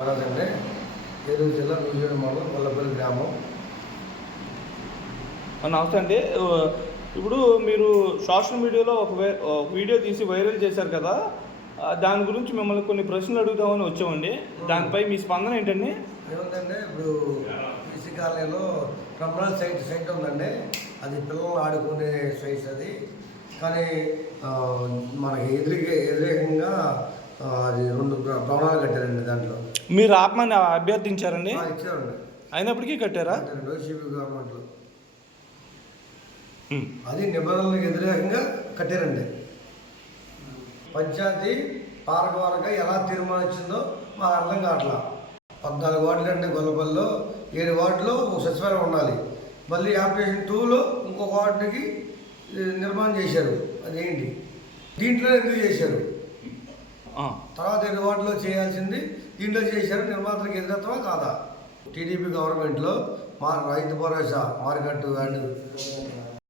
అంటే ఏలూరు జిల్లా నూజివీడు మండలం గొల్లపల్లి గ్రామం. నమస్తే అండి. ఇప్పుడు మీరు సోషల్ మీడియాలో ఒక వీడియో తీసి వైరల్ చేశారు కదా దాని గురించి మిమ్మల్ని కొన్ని ప్రశ్నలు అడుగుదామని వచ్చామండి. దానిపై మీ స్పందన ఏంటండి? ఏముందంటే ఇప్పుడు ఈసీ కాలనీలో క్రమణల్ సైట్ సైట్ ఉందండి. అది పిల్లలు ఆడుకునే సైట్ అది. కానీ మనకి ఎదురుగా ఆ, అది రెండు భవనాలు కట్టారండి దాంట్లో. మీరు ఆపమని అభ్యర్థించారండి? ఇచ్చారండి. అయినప్పటికీ కట్టారా? వైసీపీ గవర్నమెంట్లో. అది నిబంధనలకు వ్యతిరేకంగా కట్టారండి. పంచాయతీ పాలకవర్గ ఎలా తీర్మానించిందో మాకు అర్థం కావట్లా. పద్నాలుగు వార్డులు అంటే గొల్లపల్లిలో ఏడు వార్డులో ఒక సచివాలయం ఉండాలి. మళ్ళీ ఆపరేషన్ టూలో ఇంకొక వార్డుకి నిర్మాణం చేశారు. అదేంటి? దీంట్లో ఎందుకు చేశారు. తర్వాత ఏడు చేయాల్సింది దీంట్లో చేశారు నిర్మాతలకు ఎదురత్వమా కాదా? టీడీపీ గవర్నమెంట్లో మా రైతు భరోసా మార్కెట్ అండ్